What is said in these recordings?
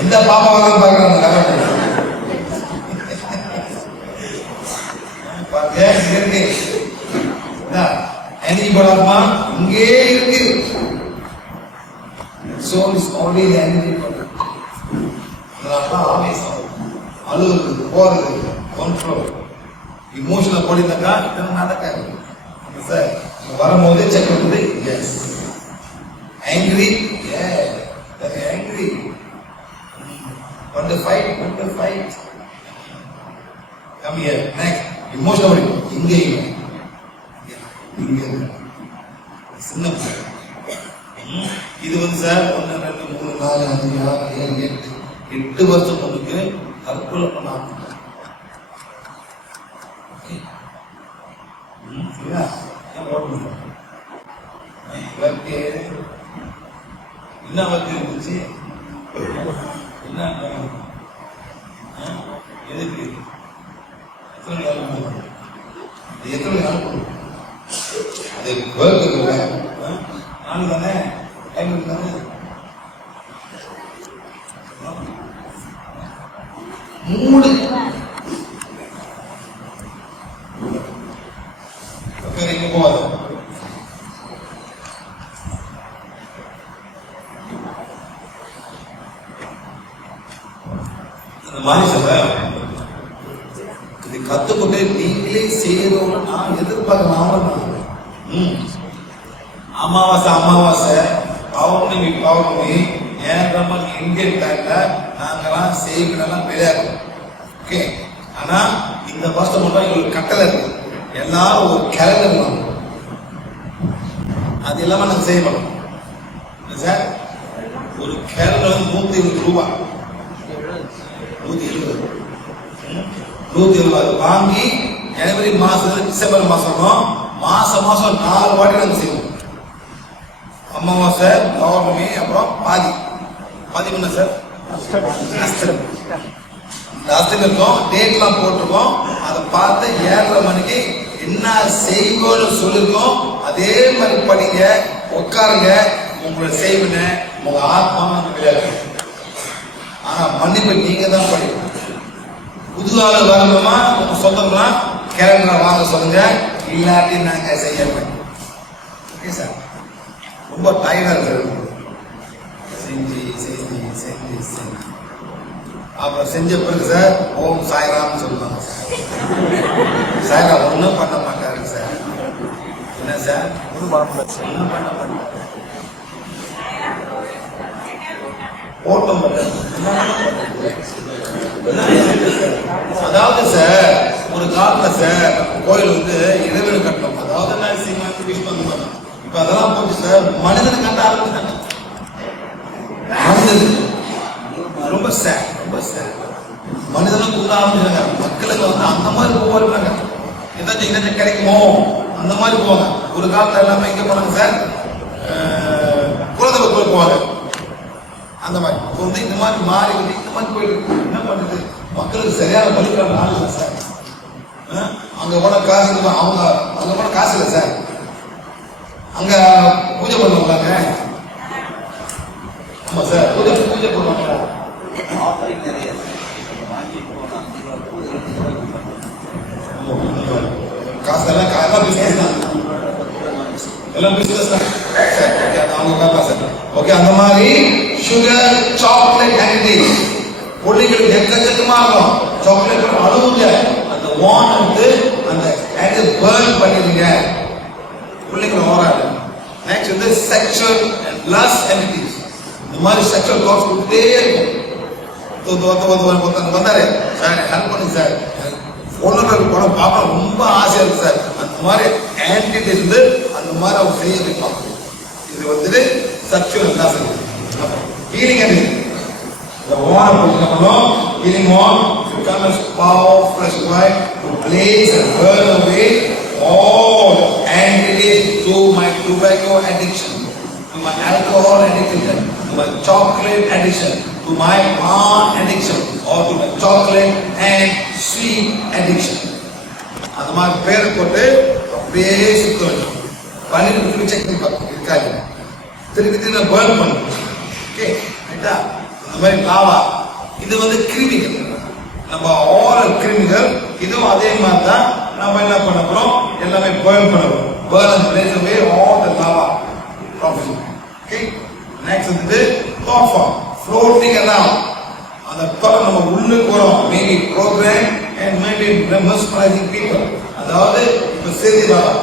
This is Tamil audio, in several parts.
எந்த பாப்பா வாங்க பாக்குறாங்க எனர்ஜி போடாமா இங்கே இருக்கு. Soul is only the energy product. அதனால ஆவேசம், அழுகுறது, போறது, கண்ட்ரோல், இமோஷனல் போடினாக்கா இதெல்லாம் நடக்காது. சார் வரும்போது செக் பண்ணுறது yes, angry yes, angry want to fight, come here, next, emotional இங்கே இங்கே சின்ன இது வந்து சார் 1 2 3 4 5 6 7 8 வருஷம் பொண்ணுக்கு தற்கொலை பண்ண என்ன வழக்கு இருந்துச்சு, என்ன எதுக்கு எத்தனை நாள் அது ஒர்க் நாலு தானே டைம் தானே 3 இங்க போவாது. அந்த மாதிரி சொல்ற இது கத்துக்கொண்டு நீங்களே செய்யணும்னு நான் எதிர்பார்க்க. அமாவாசை பௌர்ணமி ஏன் இந்தியன் டைம்ல நாங்கெல்லாம் செய்யலாம் விளையாடுறோம். ஓகே, ஆனா இந்த வருஷம் மட்டும் எங்களுக்கு கட்டளை இருக்கு, எல்லாரும் ஒரு கேலண்டர் வாங்கணும். அது இல்லாம நாங்க செய்ய மாட்டோம் சார். ஒரு கேலண்டர் 120 ரூபாய், 170 வாங்கி ஜனவரி மாசம் டிசம்பர் மாசம் 4 வாட்டி நாங்க செய்வோம். அமாவாசை, பௌர்ணமி, அப்புறம் பாதி பண்ண சார் அஷ்டமி இருக்கும், டேட்லாம் போட்டிருக்கோம். அதை பார்த்து 7:30 மணிக்கு என்ன செய்வோன்னு சொல்லிருக்கோம். அதே மாதிரி படிங்க, உட்காருங்க, உங்களோட செய்வன உங்க ஆத்மா கிடையாது. ஆனா மன்னிப்பு நீங்க தான் படிக்கணும். புதுவாக வரணுமா உங்க சொந்தம்னா கேலண்டர் வாங்க சொல்லுங்க, இல்லாட்டி நாங்க செய்யறோம். ஓகே சார், ரொம்ப டயர்டா இருக்கு. செஞ்சு அப்புறம் செஞ்ச பிறகு சார் ஓம் சாய்ராம் சொல்லுவாங்க. சாய்ராம் ஒன்றும் பண்ண மாட்டாரு சார். என்ன சார் ஒன்றும் பண்ண மாட்டாரு, ஓட்டம் அதாவது சார் ஒரு காலத்துல சார் கோயில் வந்து இறைவனு கட்டணும். அதாவது இப்ப அதெல்லாம் போட்டு சார் மனிதனை கட்ட ஆரம்பிச்சாங்க. ரொம்ப சார் மனிதனும் கூட ஆரம்பிச்சாங்க. மக்களுக்கு வந்து அந்த மாதிரி போவாங்க, ஏதாச்சும் கிடைக்குமோ அந்த மாதிரி போவாங்க. ஒரு காலத்துல எல்லாமே எங்க போனாங்க சார், குலதெய்வ கோயில் போவாங்க. அந்த மாதிரி வந்து இந்த மாதிரி மாறி இந்த மாதிரி போயிட்டு என்ன பண்ணுறது, மக்களுக்கு சரியான பலிக்கான ஆள் இல்லை சார். அங்க போன காசு அவங்க அங்க போன காசு இல்லை சார். அங்க பூஜை பண்ணுவாங்க. ஆமா சார், பூஜை பண்ணுவாங்க. காசு எல்லாம் பிசினஸ் தான், எல்லாம் பிசினஸ் தான் சார். அவங்க சார் ஓகே. அந்த மாதிரி சுகர், சாக்லேட், கேண்டி பொருட்களுக்கு எக்கச்சக்கமாக சாக்லேட் அழுவுங்க. அந்த வான் வந்து அந்த பேர்ன் பண்ணிடுங்க, பிள்ளைங்களை ஓராடு. நெக்ஸ்ட் வந்து செக்ஷுவல் அண்ட் லஸ்ட் என்டிட்டிஸ். இந்த மாதிரி செக்ஷுவல் தாட்ஸ் கொடுத்துட்டே இருக்கும். வந்தாரு சார், ஹெல்ப் பண்ணுங்க சார், பொண்ணுங்களுக்கு படம் பார்க்க ரொம்ப ஆசையா இருக்கு சார். அந்த மாதிரி ஆன்டிட்டி இருந்து அந்த மாதிரி அவங்க செய்ய வைப்பாங்க. இது வந்துட்டு sexual lost. Healing and the one healing one to come as power fresh light to blaze and burn away all entities to my tobacco addiction, to my alcohol addiction, to my chocolate addiction, to my palm addiction, or to my chocolate and sweet addiction. அந்த மாதிரி பேர் போட்டு அப்படியே சுத்தம் பண்ணிட்டு செக் பண்ணி பார்க்கணும் இருக்காது. திருப்பி திருப்பி பேர்ன் பண்ணும். ஓகே ரைட்டா? அந்த மாதிரி லாவா இது வந்து கிருமிகள், நம்ம ஆல் கிருமிகள். இதுவும் அதே மாதிரி தான் நம்ம என்ன பண்ண போறோம், எல்லாமே பேர்ன் பண்ண போறோம். பேர்ன் அந்த place away all the lava process. Okay next வந்து டாப் ஃபார்ம் ஃப்ளோட்டிங் அரவுண்ட். அந்த தோல் நம்ம உள்ளுக்கு வரோம். Maybe programme and maybe mesmerising people. அதாவது இப்போ செய்தி வரோம்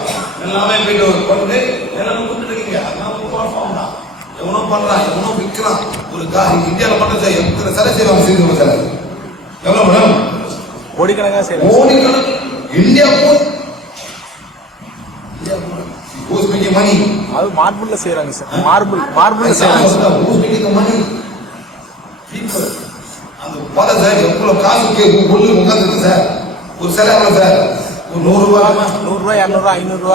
எல்லாமே போயிட்டு ஒரு கொண்டு எல்லாமே கொடுத்துட்டு இருக்கீங்க. அதெல்லாம் டாப் ஃபார்ம் தான். எவனோ பண்றான், எவனோ விற்கிறான். ஒரு இந்தியாவில் மட்டும் எத்தனை சிலை செய்வாங்க, செய்தி சிலை எவ்வளவு மேடம்? கோடிக்கணக்காக செய்யலாம். கோடிக்கணக்கு இந்தியா மணி. அது மார்பிள்ல செய்யறாங்க சார். மார்பிள்ல செய்யறாங்க. மணி அந்த பல சார் எவ்வளவு காசு உள்ளு உட்காந்துருக்கு சார். ஒரு சிலை எவ்வளவு சார்? ஒரு 100 ரூபாய், 200, 500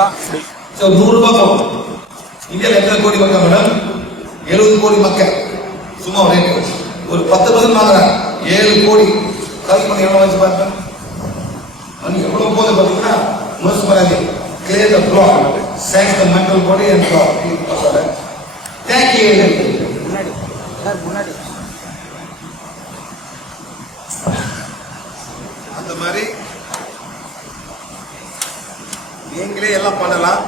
100 ரூபாய் போகும். இந்தியாவில் எத்தனை கோடி மக்கள் மேடம்? 70 கோடி மக்கள். சும்மா ரேட் ஒரு 10% வாங்குறாங்க. 7 கோடி கல் பண்ணி எவ்வளவு வச்சு பார்த்தேன். எவ்வளவு போது பார்த்தீங்கன்னா municipality clear the block, sank the mental body and block. Thank you. அந்த மாதிரி நீங்களே எல்லாம் பண்ணலாம்.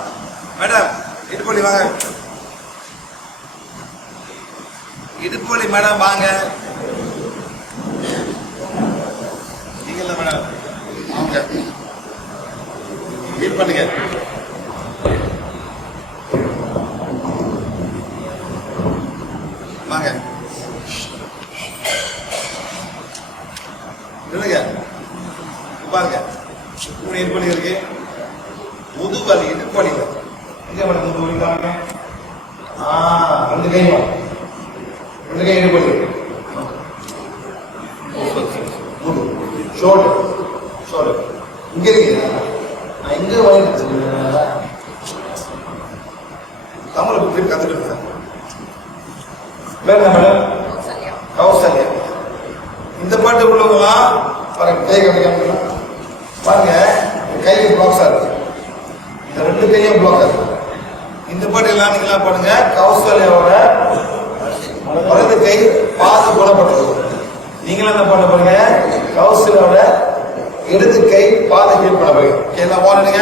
மேடம் இடுப்பொலி வாங்க, இடுப்பொலி மேடம் வாங்க. நீங்கள மேடம் வாங்க, மீட் பண்ணுங்க. வாங்க இல்லைங்க பாருங்க. மூணு இடுப்பொலி இருக்கு. முதுவலி இடுப்பொலி எங்க மேடம்? முதுவலி பாருங்க. ரெண்டு கை இடுப்பொலி. முது ஷோல்டர் இங்க இருக்கு. நான் இங்க வளர்ந்து தமிழ் புக் கத்துக்கிட்டு சார். வேற என்ன மேடம்? கௌசல்யா. இந்த பாட்டு உள்ளவங்களாம் பாருங்க, கை கட்டிக்கலாம் பாருங்க. கைக்கு பிளாக்ஸா இருக்கு, இந்த ரெண்டு கையும் பிளாக் இருக்கு. இந்த பாட்டு எல்லாம் நீங்களா பாருங்க. கௌசல்யாவோட வலது கை பாது குணப்பட்டது. நீங்களும் என்ன பண்ண பாருங்க, கௌசல்யாவோட இடது கை பாதை கீழ் பண்ண போறீங்க. எல்லாம் போனீங்க.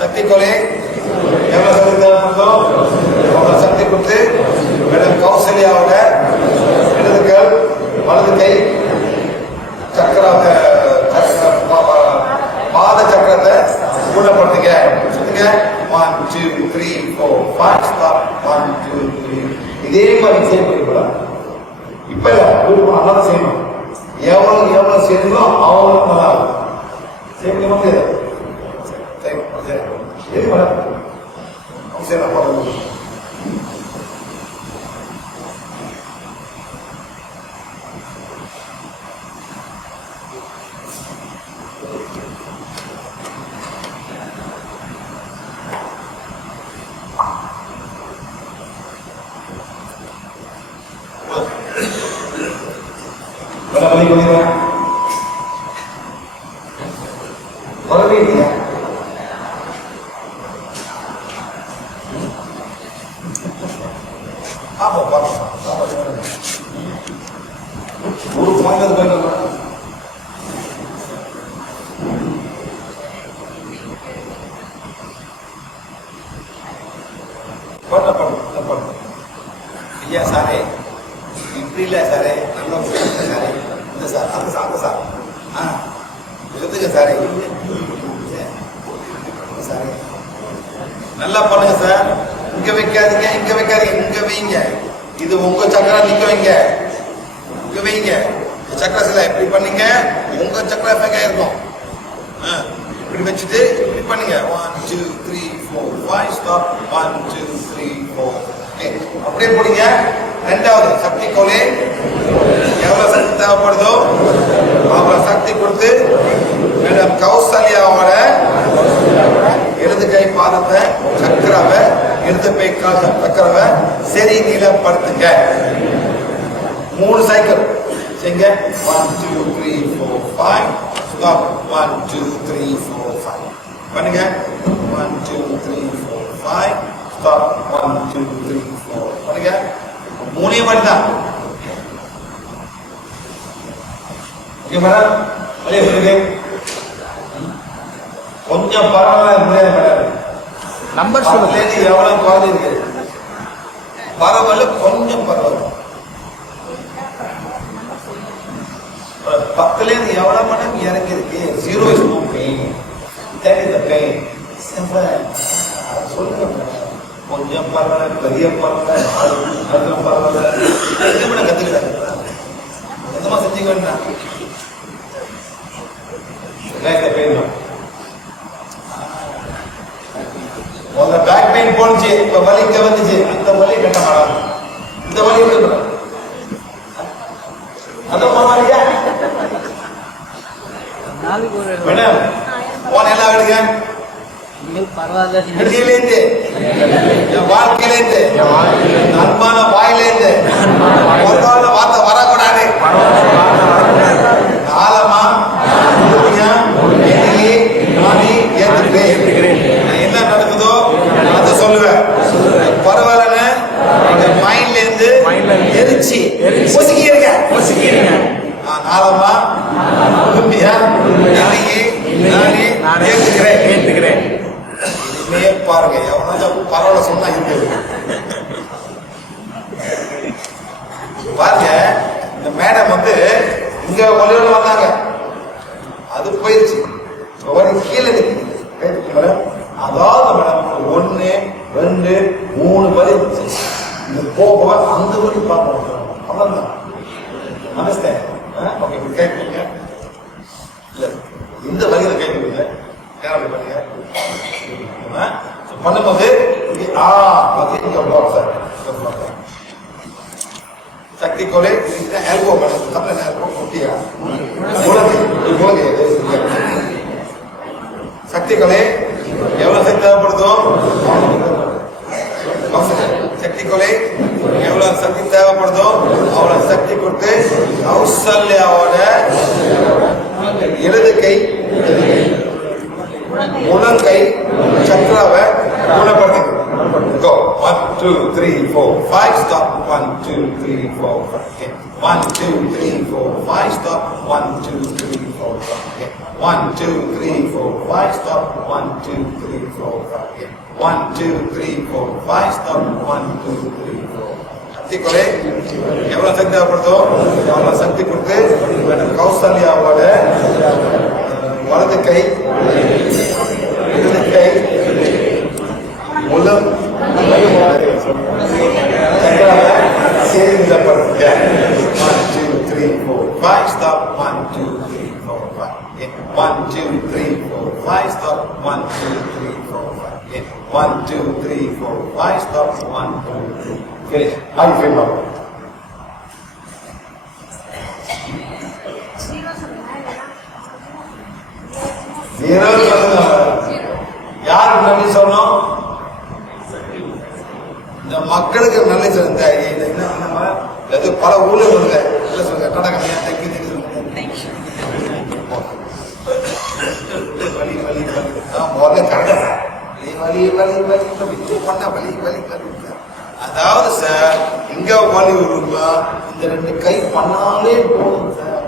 சக்தி கொலை எவ்வளவு சக்தி தேவைப்படுதோ அவ்வளவு சக்தி கொடுத்து மேடம் கௌசல்யாவோட இடது கால் வலது கை சக்கர பாத சக்கரத்தை குணப்படுத்துங்க. 1 2 3 4 5 ஸ்டாப். 1 2 3. இதே மாதிரி சேம் பண்ணிக்கலாம். இப்ப இல்ல நல்லா செய்யணும். எவ்வளவு செய்யணும் அவ்வளவு நல்லா இருக்கும். சேம் பண்ணி எது மேடம்? சரி நான் போடுறது வரவே இல்லையா? ஒரு பாயிண்ட் ஐயா சாரே இப்படி இல்லை சாரே, நல்லா சாரே, இந்த சார் அந்த சார் அந்த சார் எடுத்துக்க சாரே சாரே நல்லா பண்ணுங்க சார். இங்க வைக்காதீங்க, இங்க வைக்காதீங்க, இங்க வைங்க. இது உங்க சக்கரா நிக்க வைங்க, இங்க வைங்க. சக்கர சில எப்படி பண்ணீங்க, உங்க சக்கரா எங்க இருக்கும் இப்படி வச்சுட்டு இப்படி பண்ணுங்க. 1 2 3 4 5 ஸ்டாப். 1 2 3 4. அப்படியே போடுங்க. ரெண்டாவது சக்தி கோலே எவ்வளவு சக்தி தேவைப்படுதோ அவ்வளவு சக்தி கொடுத்து மேடம் கௌசல்யாவோட இடது கை பாதத்தை சக்கராவை இடது கை சக்கராவை சரி நிலப்படுத்துங்க. 3 சைக்கிள் செய்யுங்க. 1 2 3 4 5 ஸ்டாப். 1 2 3 4 5 பண்ணுங்க. 1 2 3 4 5 ஸ்டாப் 1 2 3 4 பண்ணுங்க. மூணே மட்டும் தான். ஓகே மேடம், அதே சொல்லுங்க. கொஞ்சம் பரவாயில்ல மேடம். நம்பர் சொல்லுங்க. எவ்வளவு குறைஞ்சி இருக்கு? பரவாயில்ல, கொஞ்சம் பரவாயில்ல. 10ல இருந்து எவ்வளவு மடம் இறங்கி இருக்கு? 0 is no pain. That is the pain. சொல்லுங்க மேடம். கொஞ்சம் பரவாயில்ல, பெரிய பரவாயில்ல, அதுவும் பரவாயில்ல. எது மேடம் கத்துக்கிட்டாங்க? எந்தமா செஞ்சீங்க வேண்டாம். உங்க பேக் பெயின் போனுச்சு, இப்ப வலி இங்க வந்துச்சு. அந்த வலி கட்ட மாட்டாங்க, இந்த வலி இருக்கு மேடம். போன எல்லாம் விடுங்க. வெளியிலேருந்து, என் வாழ்க்கையிலேருந்து, அன்பான வாயிலேருந்து ஒரு வார்த்தை வரக்கூடாது. காலமா என்ன நடக்குதோ அதை சொல்லுவேன். பரவாயில்ல, மைண்ட்ல இருந்து எரிச்சு பொசுக்கிருங்க. நாளமா உண்மையா நானே ஏத்துக்கிறேன். இனிமே பாருங்க, எவனாச்சும் பரவாயில்ல சொன்னா இருக்குது பாருங்க. இந்த மேடம் வந்து இங்க ஒளியோட வந்தாங்க, அது போயிருச்சு. கீழே மேடம், அதாவது மேடம் 1 2 3 வரி இது போக அந்த வரி பார்க்கணும். அவ்வளவுதான். அண்டர்ஸ்டாண்ட்? ஓகே, கேட்குறீங்க இல்ல? இந்த வரியில கேட்குறீங்க, கேரளா பண்ணுங்க. பண்ணும்போது சக்தி கோலை எல்போ மேடம், தமிழ் எல்போ குட்டியா சக்தி கொலை எவ்வளவு சக்தி தேவைப்படுதோ, சக்தி கொலை எவ்வளவு சக்தி தேவைப்படுதோ அவ்வளவு சக்தி கொடுத்து கௌசல்யாவோட இடது கை முழங்கை சக்கராவை குணப்படுத்தி. Go 1 2 3 4 5 stop 1 2 3 4 5 1 2 3 4 5 stop 1 2 3 4 5 1 2 3 4 5 stop 1 2 3 4 5 1 2 3 4 5 stop 1 2 3 4. சக்தி கொலை எவ்வளவு சக்தி தேவைப்படுதோ அவ்வளவு சக்தி கொடுத்து கௌசல்யாவோட வலது கை இடது கை முலம் சேர்ந்து படுத்துங்க. 1 2 3 4 5 stop 1 2 3 4 5 1 2 3 4 5 stop 1 2 3 4 5 1 2 3 4 5 stop 1 2 3 finish. How you feel now? யாருக்கு நன்றி சொல்லணும்? இந்த மக்களுக்கு நன்றி சொல்லுங்க. பல ஊர்ல சொல்லுங்க, இல்ல சொல்லுங்க கடகமையா தைக்கு வலி வலி முதல்ல கடை வலி வலி வலி பண்ண வலி வலி வலி. அதாவது சார் இங்க வலி வருமா, இந்த 2 கை பண்ணாலே போதும் சார்.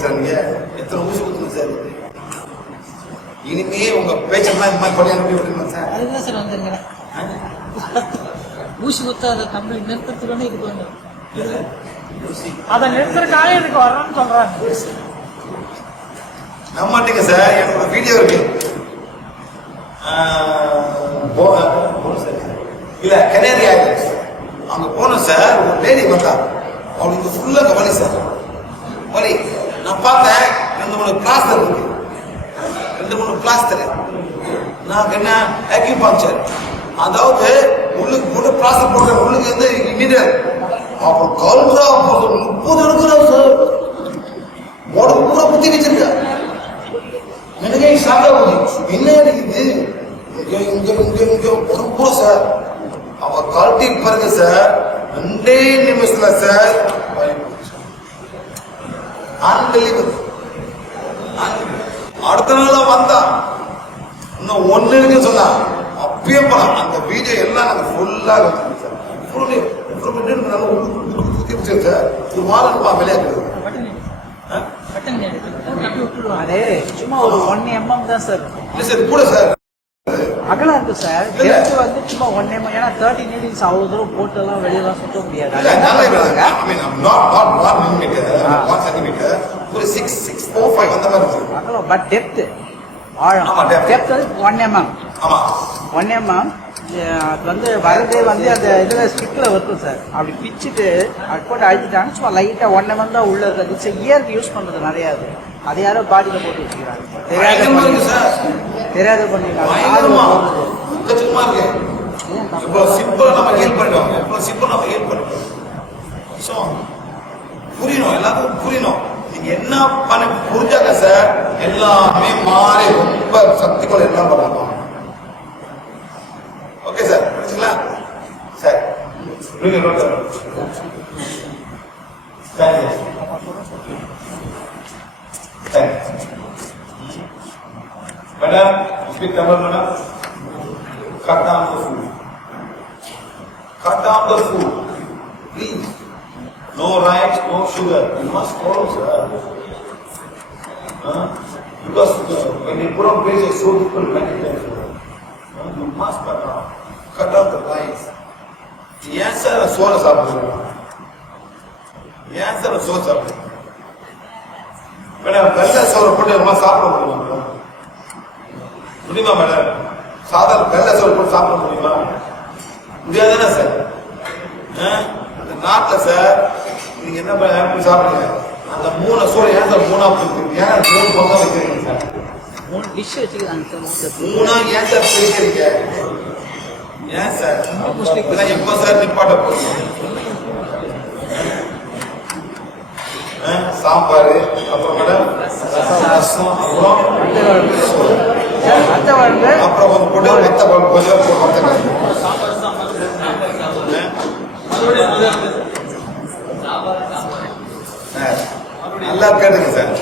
சார் நீங்க எத்தனை ஊசி கொடுத்துங்க சார்? இனிமே உங்க பேச்செல்லாம் இந்த மாதிரி பண்ணி அனுப்பி விட்டுருங்க சார். அதுதான் சார் வந்துருங்க. ஊசி குத்தாத தம்பி நிறுத்தத்துலன்னு இதுக்கு வந்து அதை நிறுத்துறதுக்காக இதுக்கு வரணும்னு சொல்றாங்க. நம்மாட்டீங்க சார், எனக்கு ஒரு வீடியோ இருக்கு. இல்ல கனேரி ஐலண்ட்ஸ் அங்க போனோம் சார். ஒரு லேடி வந்தா, அவளுக்கு ஃபுல்லா வலி சார், வலி. நான் பார்த்தேன் 2-3 பிளாஸ்டர் இருக்கு, 2-3 பிளாஸ்டர். நான் என்ன அக்யூபங்க்சர், அதாவது உள்ளுக்கு போட்டு பிளாஸ்டர் போடுற உள்ளுக்கு வந்து இமீடியட். அப்புறம் கல்றா 30 எடுக்கிறோம் சார், உடம்பு பூரா புத்தி வச்சிருக்க. எனக்கே ஷாக் ஆகுது, என்ன இருக்குது இங்க உடம்பு பூரா சார். அவ கழட்டி பாருங்க சார், 2 நிமிஷத்துல சார் அன்பிலீவபிள். அடுத்த நாள் வந்தா இன்னும் ஒண்ணு இருக்குன்னு சொன்னா அப்பயே போலாம். அந்த வீடியோ எல்லாம் நாங்க ஃபுல்லா சார். ஒரு மாதம் விளையாட்டு அதே சும்மா ஒரு 1 mm தான் சார். இல்ல சார் கூட சார் அகலம் இருக்கு சார். டெப்த் வந்து சும்மா 1 mm. ஏன்னா 30 நீடில்ஸ் அவ்வளவு தூரம் போட்டெல்லாம் வெளியெல்லாம் சுத்த முடியாது. அகலம் பட் டெப்த் ஆழம் டெப்த் வந்து 1 mm. 1 mm. அது வந்து வரதே வந்து அந்த இதுல ஸ்டிக்ல இருக்கும் சார். அப்படி பிச்சுட்டு அது போட்டு அழிச்சிட்டாங்க. சும்மா லைட்டா 1 mm தான் உள்ள இருக்கு. இயருக்கு யூஸ் பண்றது நிறைய அது யாரோ பாடியில போட்டு வச்சுக்கிறாங்க. தெரியாத பண்ணிக்கலாம். புரியணும், எல்லாத்துக்கும் புரியணும். நீங்க என்ன பண்ண புரிஞ்சாங்க சார், எல்லாமே மாறி ரொம்ப சக்திகள் எல்லாம் பண்ணலாம். ஓகே சார், புரிஞ்சுங்களா sir? Madam, speak Tamil, madam. Cut down the food. Cut down the food. Please. No rice, no sugar. You must follow, sir. Because when you put on place, it's so difficult many times. You must cut down. Cut down the rice. Yes, sir, சோறு சாப்பிடுறோம். Yes, sir, சோறு சாப்பிடுறோம். மேடம், வெள்ளை சோறு போட்டு எல்லாம் சாப்பிட முடியுமா? முடியுமா மேடம்? சாதாரண வெள்ளை சோறு போட்டு சாப்பிட முடியுமா? முடியாதுதானே சார்? இந்த நாட்டில் சார் நீங்க என்ன பண்ணி சாப்பிடுங்க? அந்த 3 சோறு ஏன் சார் 3ஆ பிரிக்கிறீங்க? ஏன் 3 பங்கா வைக்கிறீங்க சார்? 3 டிஷ் வச்சுக்கிறாங்க சார். 3ஆ ஏன் சார் பிரிக்கிறீங்க? ஏன் சார்? எப்ப சார் நிப்பாட்ட போறீங்க? சாம்பார், அப்புறம் மேடம் ரசம், அப்புறம் கொஞ்சம் போட்டு வத்த குழம்பு கொஞ்சம் நல்லா கேளுங்க சார்.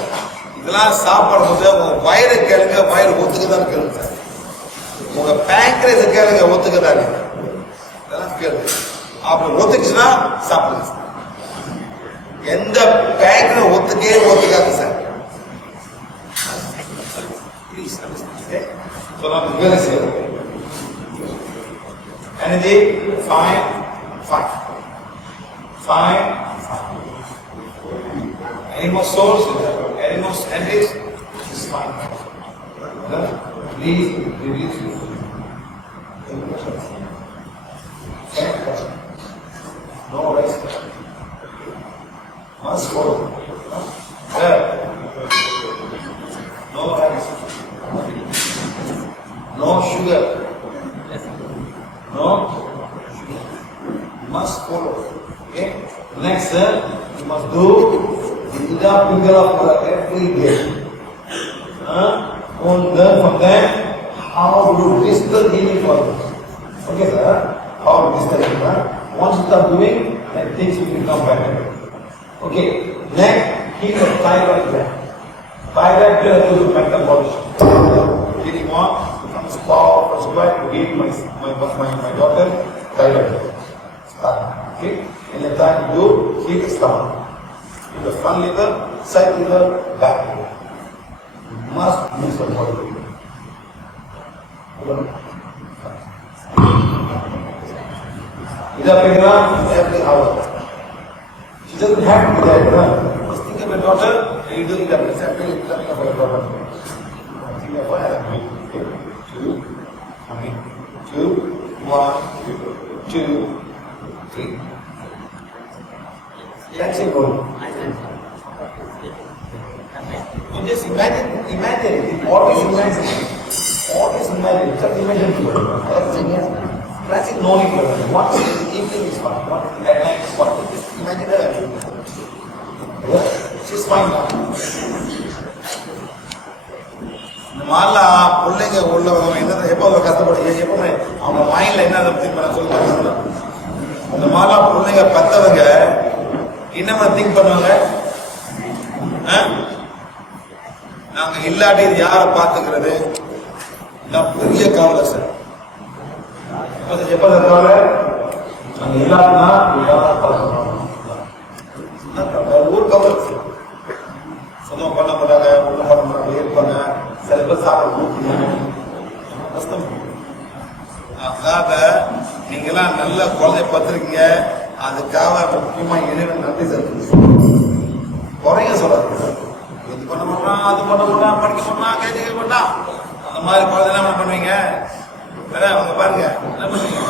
இதெல்லாம் சாப்பிடும் போது உங்க வயிறு கேளுங்க, வயிறு ஒத்துக்குதான் கேளுங்க சார். உங்க பேங்க்ரேஸ் கேளுங்க, ஒத்துக்குதான். இதெல்லாம் கேளுங்க. அப்படி ஒத்துக்குச்சுன்னா சாப்பிடுங்க சார். எந்த பேங்க்ல ஒத்துக்காது சார். ப்ளீஸ் வேலை செய்யும். Energy 5 5 5 Any more souls? Any more endings? It's fine. Please release you. No rest. Must go. No rice. No sugar. No sugar. Must follow. Okay? Next, sir, you must do Ida Pingala for every day. Learn from them how to distill healing for them. Okay, sir? How to distill healing. Once you start doing, then things will become better. Okay, next, keep the thyroid gland. Thyroid gland is a metabolism. Healing on from squat to give my daughter thyroid. Start. Okay, and the time you do, keep the stomach. In the front liver, side liver, back liver. You must use the body. Ida Pingala every hour. She doesn't have to be there. Just think of your daughter, and you do it up. Exactly, think of your daughter. Think of her. 2, 1, 2, 3. Let's say go. You just imagine it. Always imagine. Always imagine. Just imagine it. Classic knowing. Once in the evening is fine. Once at night is fine. Just imagine her. She's fine now. இந்த மாதிரிலாம் பிள்ளைங்க உள்ளவங்க என்ன எப்போ கஷ்டப்படு எப்பவுமே அவங்க மைண்ட்ல என்ன திங்க் பண்ண சொல்லுவாங்க. இந்த மாதிரிலாம் பிள்ளைங்க பத்தவங்க என்ன திங்க் பண்ணுவாங்க? நாங்க இல்லாட்டி இது யாரை பார்த்துக்கிறது? பெரிய கவலை சார். எப்ப கவலை? நாங்க இல்லாட்டினா யாரை பார்க்கணும்? ஊர் கவலை. சொந்தம் பண்ண மாட்டாங்க, உள்ள பண்ண மாட்டாங்க, இருப்பாங்க. சில பேர் சாப்பிட ஊற்றுங்க, கஷ்டம். அதுக்காக நீங்கெல்லாம் நல்ல குழந்தை பார்த்துருக்கீங்க. அதுக்காக முக்கியமா இறைவன் நன்றி செலுத்துங்க. குறைய சொல்லாது. இது பண்ண மாட்டான், அது பண்ண மாட்டான், படிக்க மாட்டான், கேட்க மாட்டான். அந்த மாதிரி குழந்தை என்ன பண்ணுவீங்க? அவங்க பாருங்க என்ன பண்ணுவீங்க?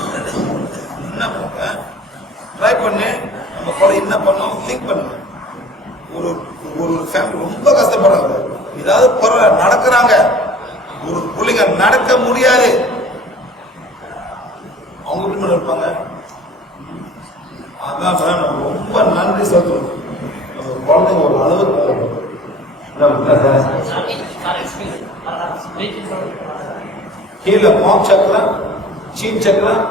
என்ன பண்ணுங்க? ட்ரை பண்ணு. நம்ம குழந்தை என்ன பண்ணோம் திங்க் பண்ணுங்க. ஒரு ஒரு ஃபேமிலி ரொம்ப கஷ்டப்படுறாங்க. ஏதாவது பரவாயில்ல நடக்கிறாங்க. ஒரு பிள்ளைங்க நடக்க முடியாது, அவங்க எப்படி இருப்பாங்க? அதான் நம்ம ரொம்ப நன்றி செலுத்தணும். நம்ம குழந்தைங்க ஒரு அளவுக்கு கீழே மாம் சக்கரம், சீன் சக்கரம்,